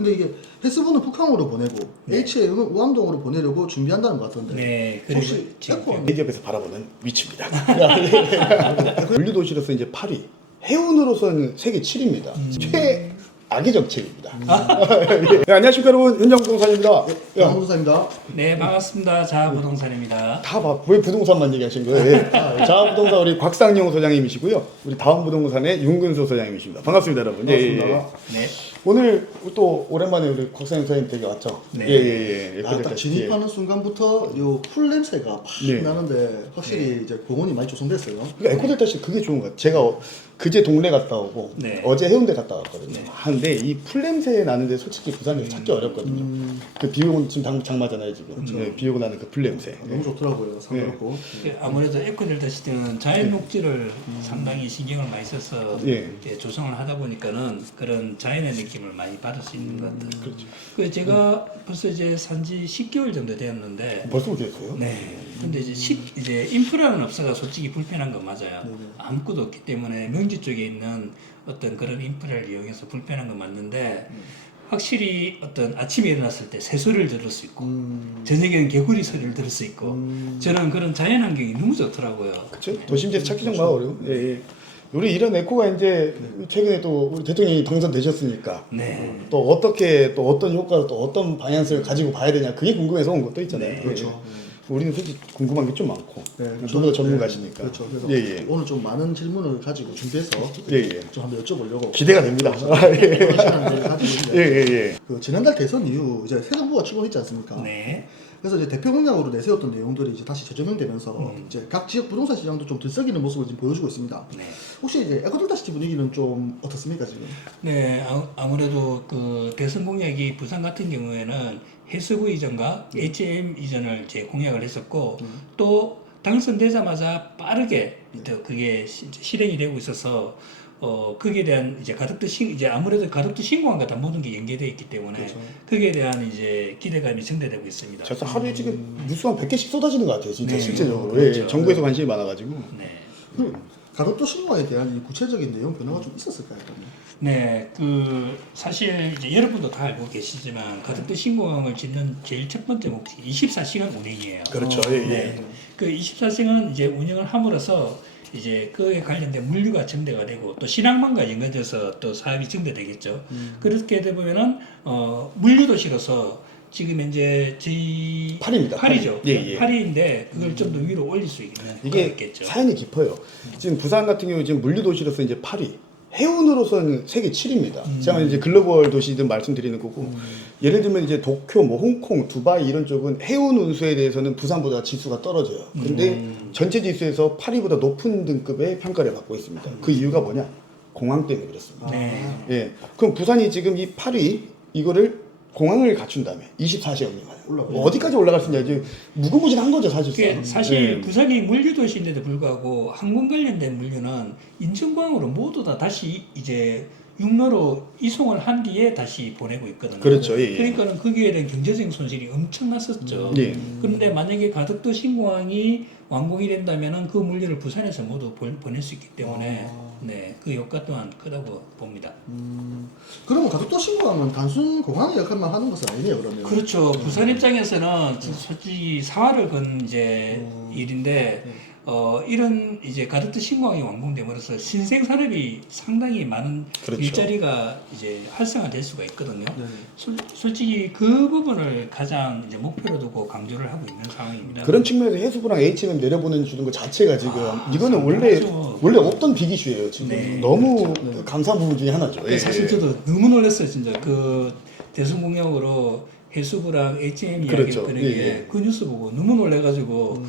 근데 이게 헬스부는 북한으로 보내고 HA는 우암동으로 보내려고 준비한다는 것 같던데. 네, 그리고 혹시 지금 에코는 대기업에서 바라보는 위치입니다. 물류 도시로서 이제 8위, 해운으로서는 세계 7위입니다. 최악의 정책입니다. 네, 안녕하십니까 여러분, 현장부동산입니다. 강호사입니다. 네, 반갑습니다. 자부동산입니다. 왜 부동산만 얘기하신 거예요? 예. 자부동산 우리 곽상용 소장님이시고요. 우리 다음부동산의 윤근소 소장님이십니다. 반갑습니다, 여러분. 반갑습니다. 네. 오늘 또 오랜만에 우리 곽상용 소장님 댁에 왔죠? 네. 예. 딱 진입하는 순간부터 요 풀 냄새가 팍 네. 나는데 확실히 이제 공원이 많이 조성됐어요. 그러니까 에코델타 씨 그게 좋은 것 같아요. 제가 그제 동네 갔다 오고 네. 어제 해운대 갔다 왔거든요. 네. 근데 이 풀냄새 나는데 솔직히 부산에서 찾기 어렵거든요. 그 비 오고 지금 장마잖아요 지금. 네, 비 오고 나는 그 풀냄새. 너무 좋더라고요. 상관없고. 아무래도 에코델타 시대는 자연 녹지를 상당히 신경을 많이 써서 예. 이제 조성을 하다 보니까는 그런 자연의 느낌을 많이 받을 수 있는 것 같아요. 그렇죠. 그 제가 벌써 이제 산지 10개월 정도 되었는데 벌써 오게 됐어요? 네. 근데 이제 인프라는 없어가 솔직히 불편한 건 맞아요. 네네. 아무것도 없기 때문에 명지 쪽에 있는 어떤 그런 인프라를 이용해서 불편한 건 맞는데 확실히 어떤 아침에 일어났을 때 새소리를 들을 수 있고 저녁에는 개구리 소리를 들을 수 있고 저는 그런 자연 환경이 너무 좋더라고요. 그렇죠. 도심지에서 찾기 정말 어려워. 예. 우리 이런 에코가 이제 최근에 또 우리 대통령이 당선되셨으니까 네. 또 어떻게 또 어떤 효과로 또 어떤 방향성을 가지고 봐야 되냐 그게 궁금해서 온 것도 있잖아요. 네, 그렇죠. 우리는 솔직히 궁금한 게 좀 많고 네, 누구보다 전문가시니까. 그렇죠. 그래서 예. 오늘 좀 많은 질문을 가지고 준비해서 예. 좀 한번 여쭤보려고. 기대가 됩니다. 그런 시간을 가지고 있는데 예. 그 지난달 대선 이후 이제 새 정부가 출범했지 않습니까? 네. 그래서 이제 대표 공약으로 내세웠던 내용들이 이제 다시 재조명되면서 이제 각 지역 부동산 시장도 좀 들썩이는 모습을 지금 보여주고 있습니다. 네. 혹시 이제 에코델타 시티 분위기는 좀 어떻습니까 지금? 네, 아무래도 그 대선 공약이 부산 같은 경우에는 해수부 이전과 HM 이전을 이제 공약을 했었고 또 당선되자마자 빠르게 또 그게 실행이 되고 있어서 거기에 대한 이제 이제 아무래도 가덕도 신공항과 다 모든 게 연계되어 있기 때문에 그렇죠. 거기에 대한 이제 기대감이 증대되고 있습니다. 그래서 하루에 지금 뉴스 한 100개씩 쏟아지는 것 같아요. 진짜 네. 실제적으로. 그렇죠. 예. 정부에서 관심이 많아가지고. 네. 가덕도 신공항에 대한 이 구체적인 내용 변화가 좀 있었을까요? 그러면? 네, 그 사실 이제 여러분도 다 알고 계시지만 가덕도 신공항을 짓는 제일 첫 번째 목적이 24시간 운행이에요. 그렇죠. 네. 그 24시간 이제 운영을 함으로써 이제 그에 관련된 물류가 증대가 되고 또 신항만과 연관돼서 또 사업이 증대되겠죠. 그렇게 되면은 물류 도시로서 지금 이제 저희 8입니다. 8이죠. 예. 8인데 그걸 좀 더 위로 올릴 수 있는 이게 거겠죠. 사연이 깊어요. 지금 부산 같은 경우 지금 물류 도시로서 이제 8위, 해운으로서는 세계 7위입니다. 제가 이제 글로벌 도시든 말씀드리는 거고, 예를 들면 이제 도쿄, 뭐 홍콩, 두바이 이런 쪽은 해운 운수에 대해서는 부산보다 지수가 떨어져요. 근데 전체 지수에서 8위보다 높은 등급의 평가를 받고 있습니다. 그 이유가 뭐냐? 공항 때문에 그렇습니다. 네. 예. 그럼 부산이 지금 이 8위 이거를 공항을 갖춘 다음에 24시간 운영하요. 뭐 어디까지 올라갈 수 있냐 지금 무궁무진한 거죠 사실상. 그게 사실 예. 부산이 물류 도시인데도 불구하고 항공 관련된 물류는 인천공항으로 모두 다 다시 이제 육로로 이송을 한 뒤에 다시 보내고 있거든요. 그렇죠. 예. 그러니까는 거기에 대한 경제적인 손실이 엄청났었죠. 예. 그런데 만약에 가덕도 신공항이 완공이 된다면은 그 물류를 부산에서 모두 보낼 수 있기 때문에 네, 그 효과 또한 크다고 봅니다. 그러면 가덕도 신공항은 단순 공항의 역할만 하는 것은 아니네요, 그러면. 그렇죠. 부산 입장에서는 솔직히 사활을 건 이제 일인데 이런 이제 가덕도 신공항이 완공됨으로써 신생 산업이 상당히 많은 그렇죠. 일자리가 이제 활성화될 수가 있거든요. 네. 솔직히 그 부분을 가장 이제 목표로 두고 강조를 하고 있는 상황입니다. 그런 측면에서 해수부랑 H&M 내려보내 주는 것 자체가 지금 이거는 원래 없던 빅 이슈예요 지금. 네. 너무 감사한 부분 중에 하나죠. 예. 사실 저도 너무 놀랐어요 진짜 그 대선 공약으로 해수부랑 H&M 그렇죠. 이야기 꺼낸 게 예. 그 뉴스 보고 너무 놀래가지고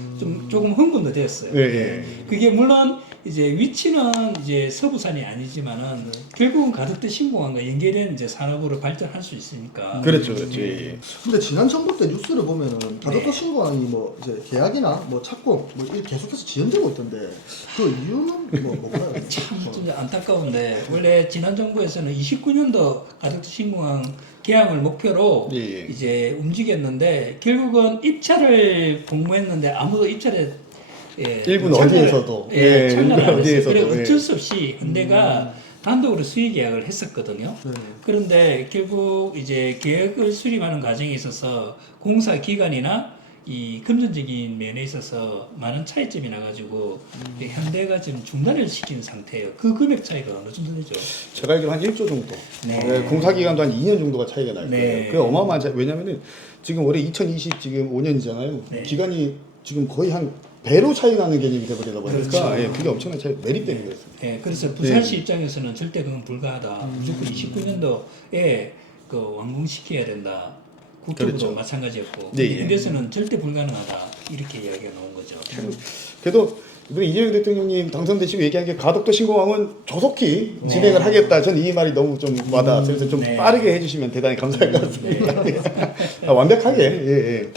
조금 흥분도 됐어요. 예. 그게 물론 이제 위치는 이제 서부산이 아니지만은 결국은 가덕도 신공항과 연계된 이제 산업으로 발전할 수 있으니까. 그렇죠. 예. 근데 지난 정부 때 뉴스를 보면은 가덕도 신공항이 뭐 이제 계약이나 뭐 착공 뭐 이게 계속해서 지연되고 있던데 그 이유는 뭐가요? 참 진짜 안타까운데 원래 지난 정부에서는 29년도 가덕도 신공항 개항을 목표로 예. 이제 움직였는데 결국은 입찰을 공모했는데 아무도 입찰에 일본 어디에서도. 참가를 안 했어요. 어디에서도. 그래 어쩔 수 없이 현대가 단독으로 수의 계약을 했었거든요. 네. 그런데 결국 이제 계획을 수립하는 과정에 있어서 공사 기간이나 이 금전적인 면에 있어서 많은 차이점이 나가지고 현대가 지금 중단을 시킨 상태예요. 그 금액 차이가 어느 정도 되죠? 제가 알기로 한 1조 정도. 네. 네, 공사 기간도 한 2년 정도가 차이가 날 거예요. 네. 그게 어마어마한 차이. 왜냐면은 지금 올해 2020 지금 5년이잖아요. 네. 기간이 지금 거의 한 배로 차이 나는 개념이 되버리다 보니까 그렇죠. 예, 그게 엄청난 차이 매립되는 거였습니다. 네, 그래서 부산시 입장에서는 절대 그건 불가하다. 무조건 29년도에 그 완공시켜야 된다. 국토부도 그렇죠. 마찬가지였고 네, 예. 현대에서는 절대 불가능하다. 이렇게 이야기가 나온 거죠. 그래도 이번에 이재명 대통령님 당선되시고 얘기한 게 가덕도 신공항은 조속히 진행을 하겠다. 전 이 말이 너무 좀 와닿았어요. 그래서 좀 네. 빠르게 해주시면 대단히 감사할 것 같습니다. 아, 완벽하게. 예.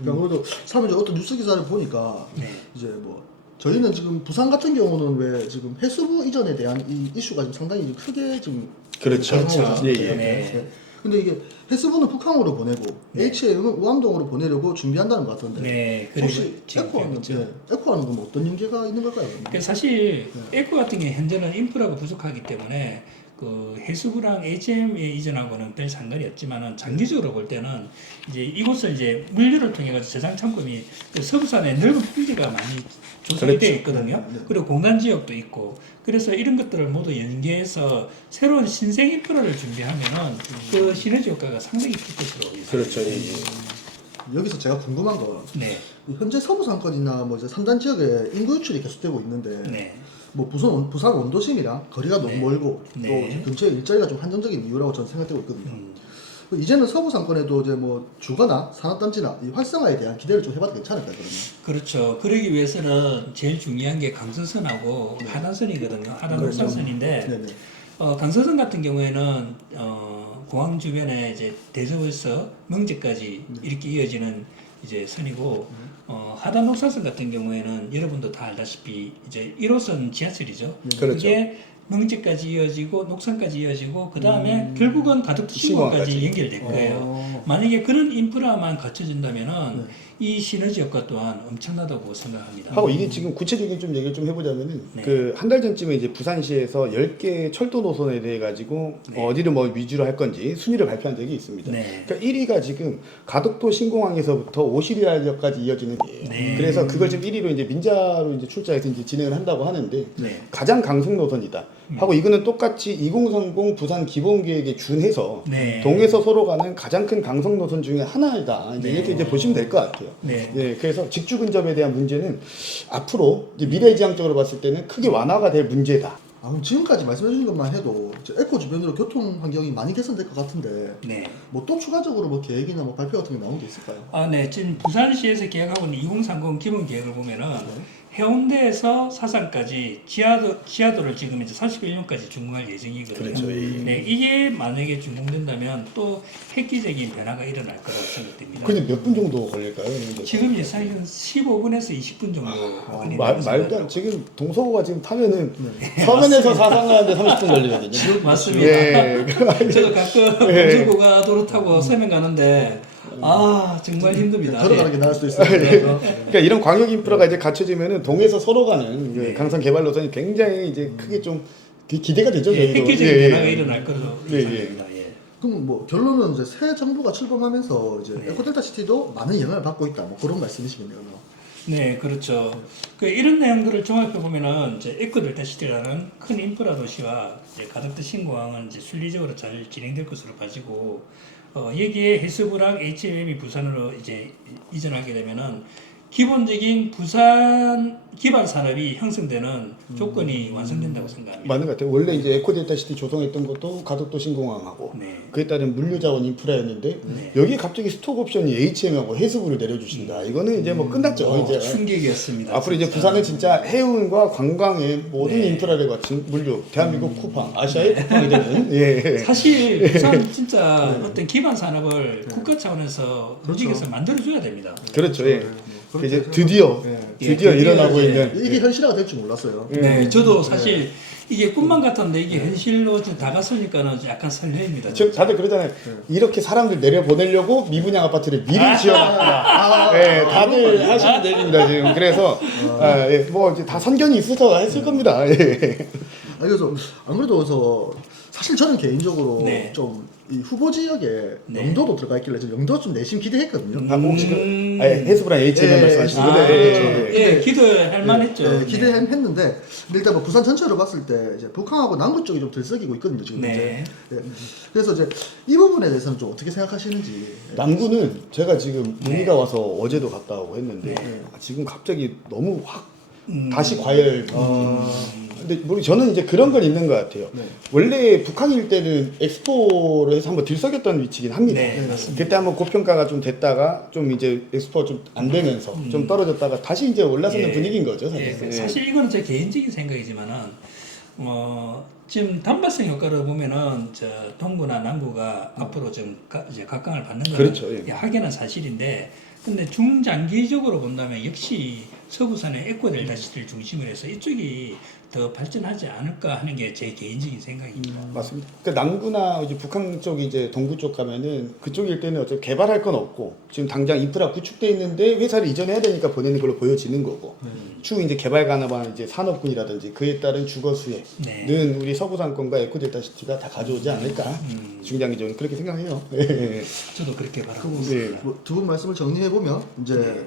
그러니까 그래도 사실 어떤 뉴스 기사를 보니까 네. 이제 뭐 저희는 지금 부산 같은 경우는 왜 지금 해수부 이전에 대한 이 이슈가 지금 상당히 크게 지금 그렇죠. 발생하고 예, 있잖아요. 예. 네. 근데 이게 해수부는 북항으로 보내고 네. HM은 우암동으로 보내려고 준비한다는 것 같던데 네, 그리고 혹시 지금 에코하는 그렇죠. 에코하는 건 어떤 연계가 있는 걸까요? 그 사실 에코 같은 게 현재는 인프라가 부족하기 때문에 그 해수부랑 HM에 이전하고는 별 상관이 없지만은 장기적으로 볼 때는 이제 이곳을 이제 물류를 통해 가지고 저장 창고이 그 서부산에 넓은 평지가 많이 조성이 되어 있거든요. 네. 그리고 공간 지역도 있고 그래서 이런 것들을 모두 연계해서 새로운 신생 인프라를 준비하면은 그 시너지 효과가 상당히 클 것으로 그렇죠. 예, 여기서 제가 궁금한 건 네, 현재 서부 상권이나 뭐 이제 3단 지역에 인구 유출이 계속되고 있는데 네. 뭐 부산 원도심이랑 거리가 너무 네. 멀고 네. 또 근처에 일자리가 좀 한정적인 이유라고 저는 생각되고 있거든요. 음. 이제는 서부 상권에도 이제 뭐 주거나 산업단지나 이 활성화에 대한 기대를 좀 해봐도 괜찮을까요, 그러면? 그렇죠. 그러기 위해서는 제일 중요한 게 강서선하고 하단선이거든요. 하단 그렇죠. 녹산선인데 네네. 강서선 같은 경우에는 공항 주변에 이제 대서에서 명제까지 이렇게 이어지는 이제 선이고 하단 녹산선 같은 경우에는 여러분도 다 알다시피 이제 1호선 지하철이죠. 그렇죠. 그게 명제까지 이어지고 녹산까지 이어지고 그 다음에 결국은 가덕도 신공항까지 신공항까지. 연결될 거예요. 어. 만약에 그런 인프라만 갖춰진다면은 네. 이 시너지 효과 또한 엄청나다고 생각합니다. 하고 이게 지금 구체적인 좀 얘기를 좀 해보자면은 네. 그 한 달 전쯤에 이제 부산시에서 10개 철도 노선에 대해 가지고 네. 어디를 뭐 위주로 할 건지 순위를 발표한 적이 있습니다. 네. 그러니까 1위가 지금 가덕도 신공항에서부터 오시리아역까지 이어지는 데예요. 네. 그래서 그걸 지금 1위로 이제 민자로 이제 출자해서 이제 진행을 한다고 하는데 네. 가장 강성 노선이다. 하고 이거는 똑같이 2030 부산 기본계획에 준해서 네. 동에서 서로 가는 가장 큰 강성 노선 중에 하나이다. 이제 네. 이렇게 이제 보시면 될 것 같아요. 네. 예, 그래서 직주 근접에 대한 문제는 앞으로 이제 미래지향적으로 봤을 때는 크게 완화가 될 문제다. 아, 그럼 지금까지 말씀해 주신 것만 해도 이제 에코 주변으로 교통 환경이 많이 개선될 것 같은데 네. 뭐 또 추가적으로 뭐 계획이나 뭐 발표 같은 게 나온 게 있을까요? 네. 지금 부산시에서 계획하고 있는 2030 기본 계획을 보면은 해운대에서 사상까지 지하도를 지금 이제 41년까지 준공할 예정이거든요. 그렇죠. 예. 네, 이게 만약에 준공된다면 또 획기적인 변화가 일어날 거라고 생각됩니다. 근데 몇 분 정도 걸릴까요? 이런 데? 지금 예상은 15분에서 20분 정도 걸린다고 말도 안 생각합니다. 지금 동서고가 지금 타면은 서면에서 사상하는데 30분 걸리거든요. 맞습니다. 예. 저도 가끔 예. 동서고가 도로 타고 서면 가는데 정말 힘듭니다. 걸어가는 게 나을 수도 있어요. 그러니까 이런 광역 인프라가 이제 갖춰지면은 동에서 서로 가는 그 네. 강성 개발 노선이 굉장히 이제 크게 좀 기대가 되죠. 예, 저희도. 획기적인 예, 예. 변화가 일어날 거로 예, 예. 예상됩니다. 예. 그럼 뭐 결론은 이제 새 정부가 출범하면서 이제 네. 에코델타 시티도 많은 영향을 받고 있다. 뭐 그런 말씀이시겠네요. 네, 그렇죠. 이런 내용들을 종합해 보면은 이제 에코델타 시티라는 큰 인프라 도시와 이제 가덕도 신공항은 이제 순리적으로 잘 진행될 것으로 봐지고 여기에 해수부랑 HM이 부산으로 이제 이전하게 되면은 기본적인 부산 기반 산업이 형성되는 조건이 완성된다고 생각합니다. 맞는 것 같아요. 원래 이제 에코델타 시티 조성했던 것도 가덕도 신공항하고 네. 그에 따른 물류자원 인프라였는데 네. 여기 갑자기 스톡 옵션이 HM하고 해수부를 내려주신다. 이거는 이제 뭐 끝났죠. 이제 충격이었습니다. 앞으로 이제 진짜. 부산은 진짜 해운과 관광의 모든 네. 인프라를 갖춘 물류, 대한민국 쿠팡, 아시아의 쿠팡이 되는 예. 사실 부산 진짜 어떤 기반 산업을 국가 차원에서 움직여서 만들어줘야 됩니다. 그렇죠. 예. 그렇게 이제 생각하고- 드디어 예. 드디어 예, 일어나고 드디어 있는 이게 현실화가 될 줄 몰랐어요. 네, 저도 사실 이게 꿈만 같았는데 이게 현실로 좀 다가서니까는 약간 설레입니다. 지금 다들 그러잖아요. 이렇게 사람들 내려 보내려고 미분양 아파트를 미리 지어놨구나. 네, 다들 하시는 얘기입니다 지금. 그래서 예, 뭐 이제 다 선견이 있어서 했을 겁니다. 예. 그래서 아무래도 그래서 사실 저는 개인적으로 네. 좀 이 후보 지역에 네. 영도도 들어가 있길래 저 영도 좀 내심 기대했거든요. 혹시 그 해수부랑 H&M 말씀하시는 아, 거죠? 예, 기도할 만했죠. 네, 기대했는데 근데 일단 뭐 부산 전체로 봤을 때 이제 북한하고 남구 쪽이 좀 들썩이고 있거든요 지금 네. 이제. 그래서 이제 이 부분에 대해서는 좀 어떻게 생각하시는지. 남구는 제가 지금 문의가 네. 와서 어제도 갔다 오고 했는데 네. 지금 갑자기 너무 확 다시 과열. 근데 저는 이제 그런 건 있는 것 같아요. 네. 원래 북한일 때는 엑스포를 해서 한번 들썩였던 위치긴 합니다. 네, 맞습니다. 그때 한번 고평가가 좀 됐다가 좀 이제 엑스포가 좀 안 되면서 좀 떨어졌다가 다시 이제 올라서는 예. 분위기인 거죠, 사실. 예, 사실 이거는 제 개인적인 생각이지만은 지금 단발성 효과를 보면은 저 동구나 남구가 앞으로 좀 이제 각광을 받는 거는 그렇죠, 예. 하기는 사실인데, 근데 중장기적으로 본다면 역시 서부산의 에코델타시티를 중심으로 해서 이쪽이 더 발전하지 않을까 하는 게 제 개인적인 생각입니다. 맞습니다. 그러니까 남구나 이제 북한 쪽 이제 동구 쪽 가면은 그쪽일 때는 어차피 개발할 건 없고 지금 당장 인프라 구축돼 있는데 회사를 이전해야 되니까 보내는 걸로 보여지는 거고 추후 이제 개발 가능한 이제 산업군이라든지 그에 따른 주거 수혜는 네. 우리 서부상권과 에코델타시티가 다 가져오지 않을까 중장기적으로 그렇게 생각해요. 저도 그렇게 바라고 네. 있습니다. 두 분 말씀을 정리해 보면 이제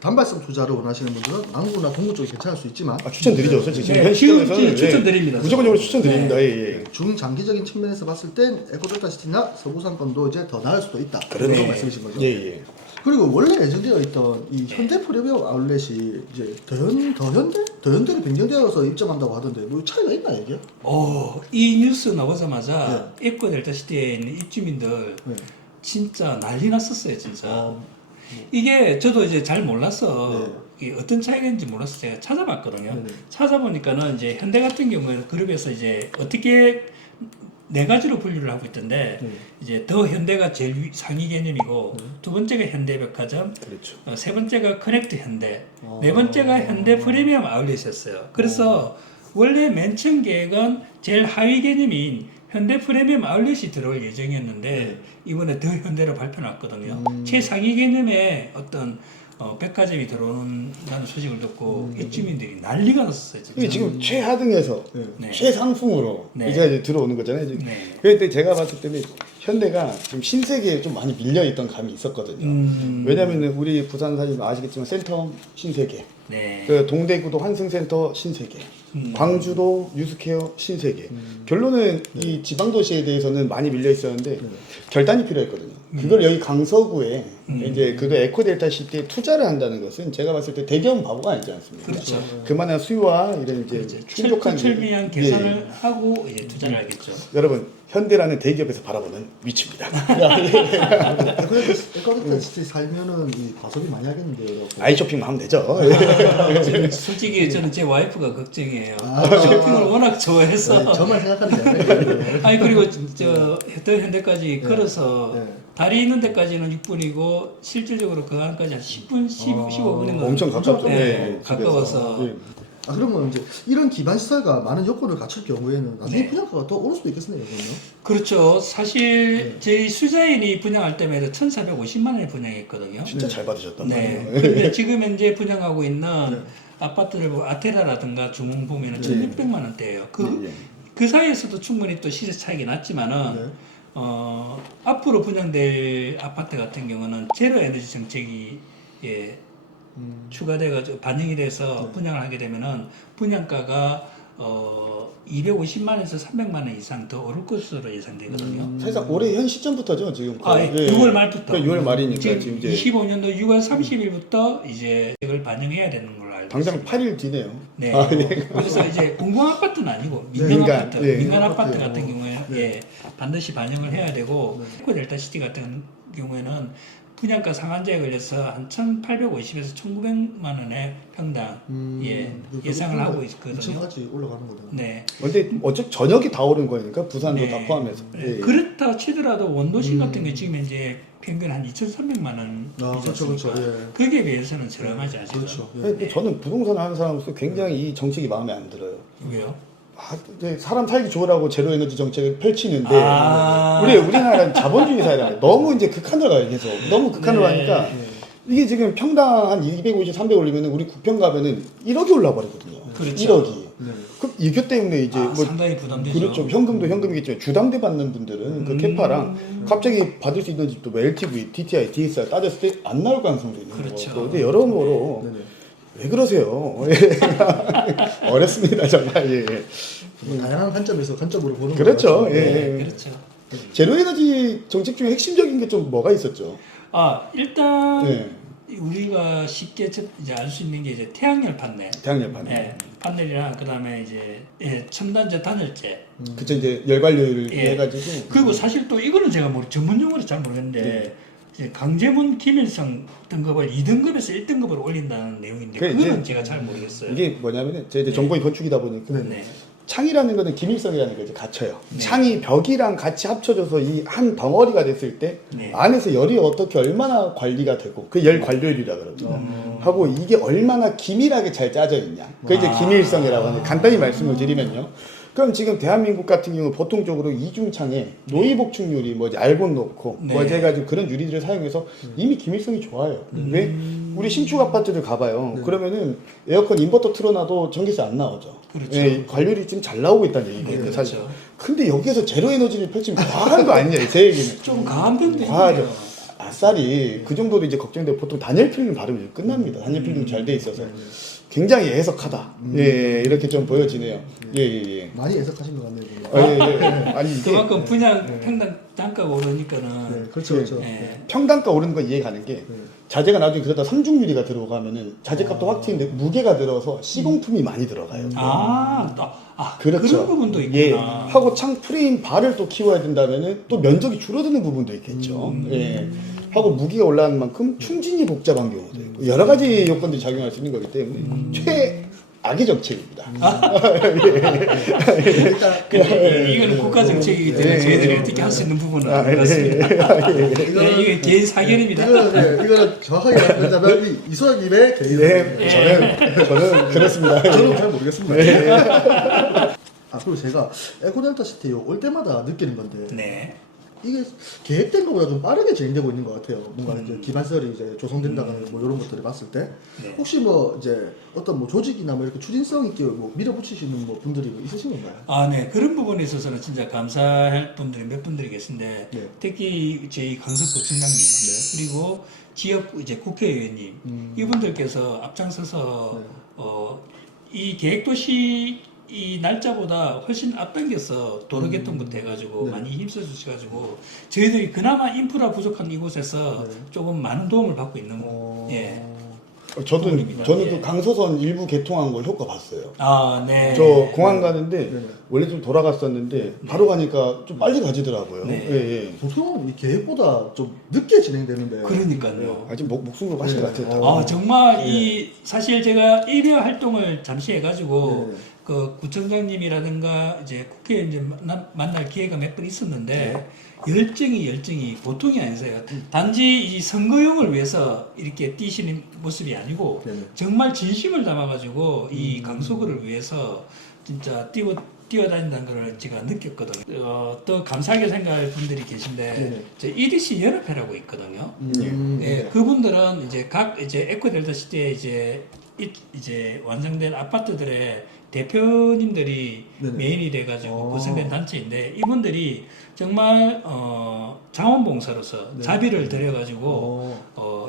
단발성 투자를 원하시는 분들은 남구나 동구 쪽이 괜찮을 수 있지만 추천드리죠. 솔직히 지금 네, 현 시점에서는 추천드립니다. 무조건적으로 추천드립니다. 네. 예, 예. 중장기적인 측면에서 봤을 땐 에코델타시티나 서부상권도 이제 더 나을 수도 있다. 그런 네. 말씀이신 거죠. 예, 예. 그리고 원래 예정되어 있던 이 현대프리미엄 아울렛이 이제 더현대로 변경되어서 입점한다고 하던데 뭐 차이가 있나요 이게? 이 뉴스 나오자마자 에코델타시티에 있는 입주민들 네. 진짜 난리 났었어요, 진짜. 이게 저도 이제 잘 몰라서 이게 어떤 차이가 있는지 몰라서 제가 찾아봤거든요. 네네. 찾아보니까는 이제 현대 같은 경우에는 그룹에서 이제 어떻게 네 가지로 분류를 하고 있던데 이제 더 현대가 제일 상위 개념이고 두 번째가 현대백화점, 그렇죠. 세 번째가 커넥트 현대, 네 번째가 현대 프리미엄 아울렛이었어요. 그래서 원래 맨 처음 계획은 제일 하위 개념인 현대 프리미엄 아울렛이 들어올 예정이었는데 이번에 더 현대로 발표났거든요. 최상위 개념의 어떤 백화점이 들어오는다는 소식을 듣고 입주민들이 난리가 났었어요. 진짜. 이게 지금 최하등에서 네. 최상승으로 네. 이제 들어오는 거잖아요. 지금. 네. 그때 제가 봤을 때는 현대가 지금 신세계에 좀 많이 밀려 있던 감이 있었거든요. 왜냐면은 우리 부산 사진 아시겠지만 센텀 신세계, 네. 그 동대구도 환승센터 신세계, 광주도 뉴스케어 신세계. 결론은 이 지방 도시에 대해서는 많이 밀려 있었는데 결단이 필요했거든요. 그걸 여기 강서구에 이제 그거 에코델타 시티에 투자를 한다는 것은 제가 봤을 때 대기업 바보가 아니지 않습니까? 그렇죠. 그만한 수요와 이런 이제 충족한 철미한 예, 계산을 예. 하고 이제 투자를 하겠죠. 여러분 현대라는 대기업에서 바라보는 위치입니다. 에코델타시티 살면은 이 과소비 많이 하겠는데요. 여러분. 아이쇼핑만 하면 되죠. 솔직히 저는 제 와이프가 걱정이에요. 쇼핑을 워낙 좋아해서. 네, 저만 생각하는 게 아니에요. 아니 그리고 더 현대까지 걸어서 네. 다리 있는 데까지는 6분이고 실질적으로 그 안까지 한 10분, 15분이면 엄청 가깝죠. 네, 네, 가까워서. 집에서. 예. 그러면 이제 이런 기반 시설과 많은 요건을 갖출 경우에는 나중에 분양가가 더 오를 수도 있겠네요, 그러면. 그렇죠. 사실 저희 수자인이 분양할 때마다 1,450만 원에 분양했거든요. 진짜 잘 받으셨단 네. 말이에요. 근데 지금 현재 분양하고 있는 아파트를 아테라라든가 중흥 보면은 1,600만 원대예요. 그 사이에서도 충분히 또 시세 차익이 났지만은 앞으로 분양될 아파트 같은 경우는 제로 에너지 정책이 추가돼가지고 반영이 돼서 분양을 하게 되면은 분양가가 250만에서 300만 원 이상 더 오를 것으로 예상되거든요. 사실상 올해 현 시점부터죠 지금. 아, 6월 말부터. 그러니까 6월 말이니까 지금 지금 이제 25년도 6월 30일부터 이제 이걸 반영해야 되는 걸로 알고 당장 있습니다. 8일 뒤네요. 네. 예. 그래서 이제 공공 아파트는 아니고 민간 민간, 아파트, 예. 민간 아파트 아파트요. 같은 경우에 반드시 반영을 해야 되고 에코델타 시티 같은 경우에는 분양가 상한제에 걸려서 한 1,850에서 1,900만 원의 평당 예, 예상을 하고 있거든요. 2층까지 올라가는 거죠. 네. 근데 어차피 저녁이 다 오른 거니까 부산도 네. 다 포함해서. 네. 예. 그렇다 치더라도 원도심 같은 게 지금 이제 평균 한 2,300만 원 아, 그렇죠, 그렇죠. 예. 거기에 비해서는 저렴하지 않죠. 그렇죠. 예. 근데 저는 부동산 하는 사람으로서 굉장히 이 정책이 마음에 안 들어요. 왜요? 아, 근데 사람 살기 좋으라고 제로 에너지 정책을 펼치는데 아. 우리나라는 자본주의 사회라 너무 이제 극한으로 가요 계속. 너무 극한으로 네. 가니까 이게 지금 평당 한 250, 300 올리면 우리 구평 가면은 1억이 올라 버리거든요. 그렇죠. 1억이. 네. 그럼 이거 때문에 이제 뭐 상당히 부담되죠. 그렇죠. 현금도 현금이겠지만 주당대 받는 분들은 그 캐파랑 갑자기 받을 수 있는 집도 뭐 LTV, DTI, DSR 따졌을 때 안 나올 가능성도 있는 그렇죠. 거고. 근데 여러모로 네네. 왜 그러세요? 어렵습니다 정말. 예. 뭐 다양한 관점에서 관점으로 보는 그렇죠. 거 같죠. 예. 네, 그렇죠. 제로에너지 정책 중에 핵심적인 게 좀 뭐가 있었죠? 일단 네. 우리가 쉽게 이제 알 수 있는 게 이제 태양열 판넬. 대학열 판넬. 예, 판넬이랑 그다음에 이제 첨단제 단열재. 그쵸 이제 열관료를 예. 해가지고. 그리고 사실 또 이거는 제가 전문 용어를 잘 모르겠는데 이제 강제문 기밀성 등급을 2등급에서 1등급으로 올린다는 내용인데 그게 그거는 이제 제가 잘 모르겠어요. 이게 뭐냐면은 제가 이제 전공이 건축이다 보니까 네. 창이라는 거는 기밀성이라는 게 이제 갇혀요. 창이 벽이랑 같이 합쳐져서 이 한 덩어리가 됐을 때 네. 안에서 열이 어떻게 얼마나 관리가 되고 그 열 관료율이라 그러죠. 하고 이게 얼마나 기밀하게 잘 짜져 있냐. 그게 이제 기밀성이라고 하는데 간단히 말씀을 드리면요. 그럼 지금 대한민국 같은 경우 보통적으로 이중창에 노이 복층 유리 뭐 이제 알곤 넣고 네. 뭐 해가지고 그런 유리들을 사용해서 이미 기밀성이 좋아요. 왜 우리 신축 아파트들 가봐요. 그러면은 에어컨 인버터 틀어놔도 전기세 안 나오죠. 그렇죠. 예, 관료율이 좀 잘 나오고 있다는 얘기거든요. 네, 사실. 그렇죠. 근데 여기에서 제로 에너지를 펼치면 과한 거 아니냐 제 얘기는. 좀 강한 편도 과하죠. 있네요. 아싸리 그 정도로 이제 걱정돼 보통 단열 필름 바르면 끝납니다. 단열 필름 잘 돼 있어서 굉장히 애석하다. 예, 이렇게 좀 보여지네요. 예. 많이 해석하신 것 같네요. 보면. 예. 아니 이게 그만큼 분양 평당 단가가 오르니까는 네, 그렇죠, 그렇죠. 네. 평단가 오르는 거 이해 가는 게 자재가 나중에 그러다 삼중 유리가 들어가면은 자재값도 확 튀는데 무게가 들어서 시공품이 많이 들어가요. 그렇죠. 그런 부분도 있구나. 예. 하고 창 프레임 발을 또 키워야 된다면은 또 면적이 줄어드는 부분도 있겠죠. 예. 하고 무게가 올라가는 만큼 충진이 복잡한 경우도 있고 여러 가지 요건들이 작용할 수 있는 거기 때문에 최악의 정책입니다. 일단 근데 이거는 국가 정책이기 때문에 저희들이 어떻게 할 수 있는 부분은 아닌 것 같습니다. 이게 개인 사견입니다. 이거는 정확하게 말하자면 이소영님의 개인. 네, 저는 그렇습니다. 저는 잘 모르겠습니다. 그리고 제가 에코델타 시티 올 때마다 느끼는 건데 네. 이게 계획된 것보다 좀 빠르게 진행되고 있는 것 같아요. 뭔가 이제 기반설이 이제 조성된다거나 뭐 이런 것들을 봤을 때 네. 혹시 뭐 이제 어떤 뭐 조직이나 뭐 이렇게 추진성 있게 뭐 밀어붙이시는 뭐 분들이 뭐 있으신 건가요? 네. 그런 부분에 있어서는 진짜 감사할 분들이 몇 분들이 계신데 네. 특히 저희 강석구청장님 그리고 지역 이제 국회의원님 이분들께서 앞장서서 이 계획도시 이 날짜보다 훨씬 앞당겨서 도로개통부터 해가지고 많이 힘써주셔가지고 저희들이 그나마 인프라 부족한 이곳에서 조금 많은 도움을 받고 있는 예. 저는 예. 그 강서선 일부 개통한 거 효과 봤어요. 네. 저 공항 가는데 원래 좀 돌아갔었는데 바로 가니까 좀 빨리 가지더라고요. 네. 예. 보통 이 계획보다 좀 늦게 진행되는데 그러니까요. 아직 목숨으로 가신 것 같아요. 정말 이 사실 제가 일여 활동을 잠시 해가지고 그 구청장님이라든가 이제 국회에 이제 만날 기회가 몇 번 있었는데 열정이 보통이 아니세요. 단지 이 선거용을 위해서 이렇게 뛰시는 모습이 아니고 정말 진심을 담아가지고 이 강서구를 위해서 진짜 뛰어다닌다는 걸 제가 느꼈거든요. 또 감사하게 생각할 분들이 계신데 저 EDC 연합회라고 있거든요. 예, 그분들은 이제 각 이제 에코델타 시티에 이제 완성된 아파트들의 대표님들이 메인이 돼가지고 구성된 단체인데 이분들이 정말 자원봉사로서 자비를 들여가지고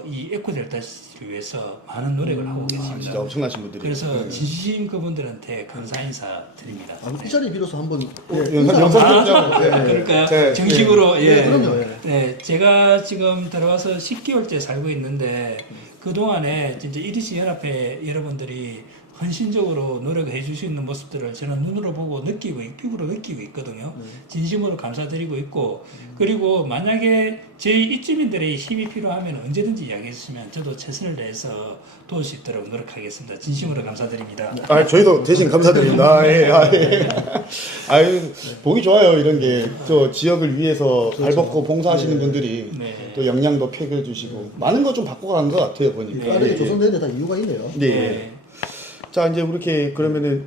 이 에코델타시티를 위해서 많은 노력을 하고 계십니다. 진짜 엄청나신 분들이. 그래서 진심 그분들한테 감사 인사 드립니다. 이 자리 빌어서 한번 영상 그러니까 정식으로 그럼요. 네, 제가 지금 들어와서 10개월째 살고 있는데 그 동안에 진짜 EDC 연합회 여러분들이 헌신적으로 노력해 주시는 모습들을 저는 눈으로 보고 느끼고 피부로 느끼고 있거든요. 진심으로 감사드리고 있고 그리고 만약에 저희 입주민들의 힘이 필요하면 언제든지 이야기해 주시면 저도 최선을 다해서 도울 수 있도록 노력하겠습니다. 진심으로 감사드립니다. 아, 저희도 대신 감사드립니다. 예, 예. 아유, 보기 좋아요. 이런 게 또 지역을 위해서 발벗고 봉사하시는 분들이 네. 또 영양도 팩해 주시고 많은 거 좀 바꿔간 것 같아요 보니까. 빠르게 예, 예. 조성되는데 다 이유가 있네요. 네. 예. 자 이제 이렇게 그러면은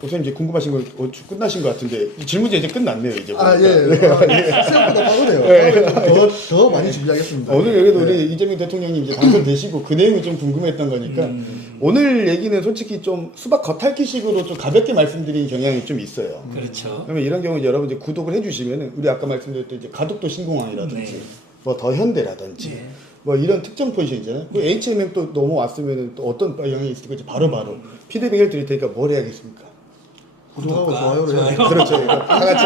보선님 이제 궁금하신 거 끝나신 것 같은데 질문제 이제 끝났네요 이제. 아, 예. 생각보다 빠르네요. 더 많이 준비하겠습니다. 오늘 여기도 우리 이재명 대통령님 이제 당선되시고 그 내용이 좀 궁금했던 거니까 오늘 얘기는 솔직히 좀 수박 겉핥기식으로 좀 가볍게 말씀드린 경향이 좀 있어요. 그렇죠. 그러면 이런 경우 여러분 이제 구독을 해주시면은 우리 아까 말씀드렸던 이제 가덕도 신공항이라든지 네. 뭐 더 현대라든지 네. 뭐 이런 특정 포지션 있잖아요. 그 H&M 또 넘어왔으면은 또 어떤 영향이 있을지 바로바로 피드백을 드릴 테니까 뭘 해야겠습니까? 구독하고 좋아요를 해야 좋아요. 그렇죠. 다 같이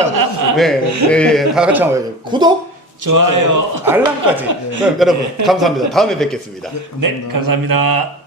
다 같이 한번 구독, 좋아요. 알람까지. 그럼 여러분 감사합니다. 다음에 뵙겠습니다. 네, 감사합니다.